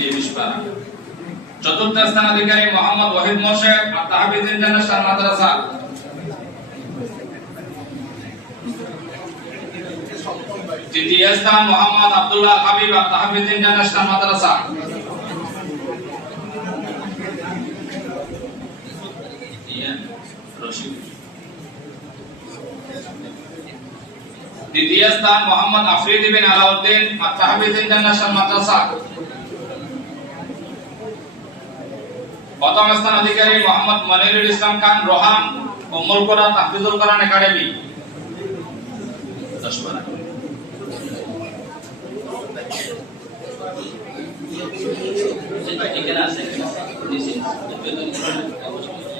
জি বিশপাড়া চতুর্থ স্থান অধিকারী মোহাম্মদ ওয়াহিদ মোশেক আর তাহফিজ ইন্টারন্যাশনাল মাদ্রাসা। তৃতীয় স্থান মোহাম্মদ আব্দুল্লাহ হাবিব আর তাহফিজ ইন্টারন্যাশনাল মাদ্রাসা। দ্বিতীয় স্থান মোহাম্মদ আফরিদ বিন আলাউদ্দিন আর তাহফিজ ইন্টারন্যাশনাল মাদ্রাসা। প্রথম স্থান অধিকারী মোহাম্মদ মনিরুল ইসলাম খান রোহান উম্মুল কোরআন তাহফিজুল কোরআন একাডেমি।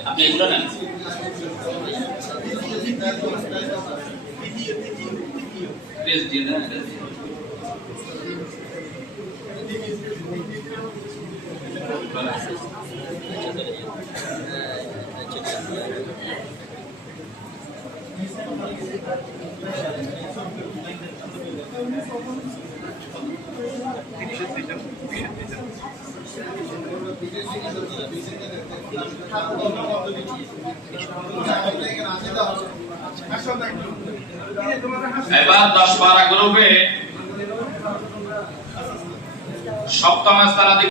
আপনি এবার দশ বারা গ্রুপে সপ্তম স্থান অধিকারী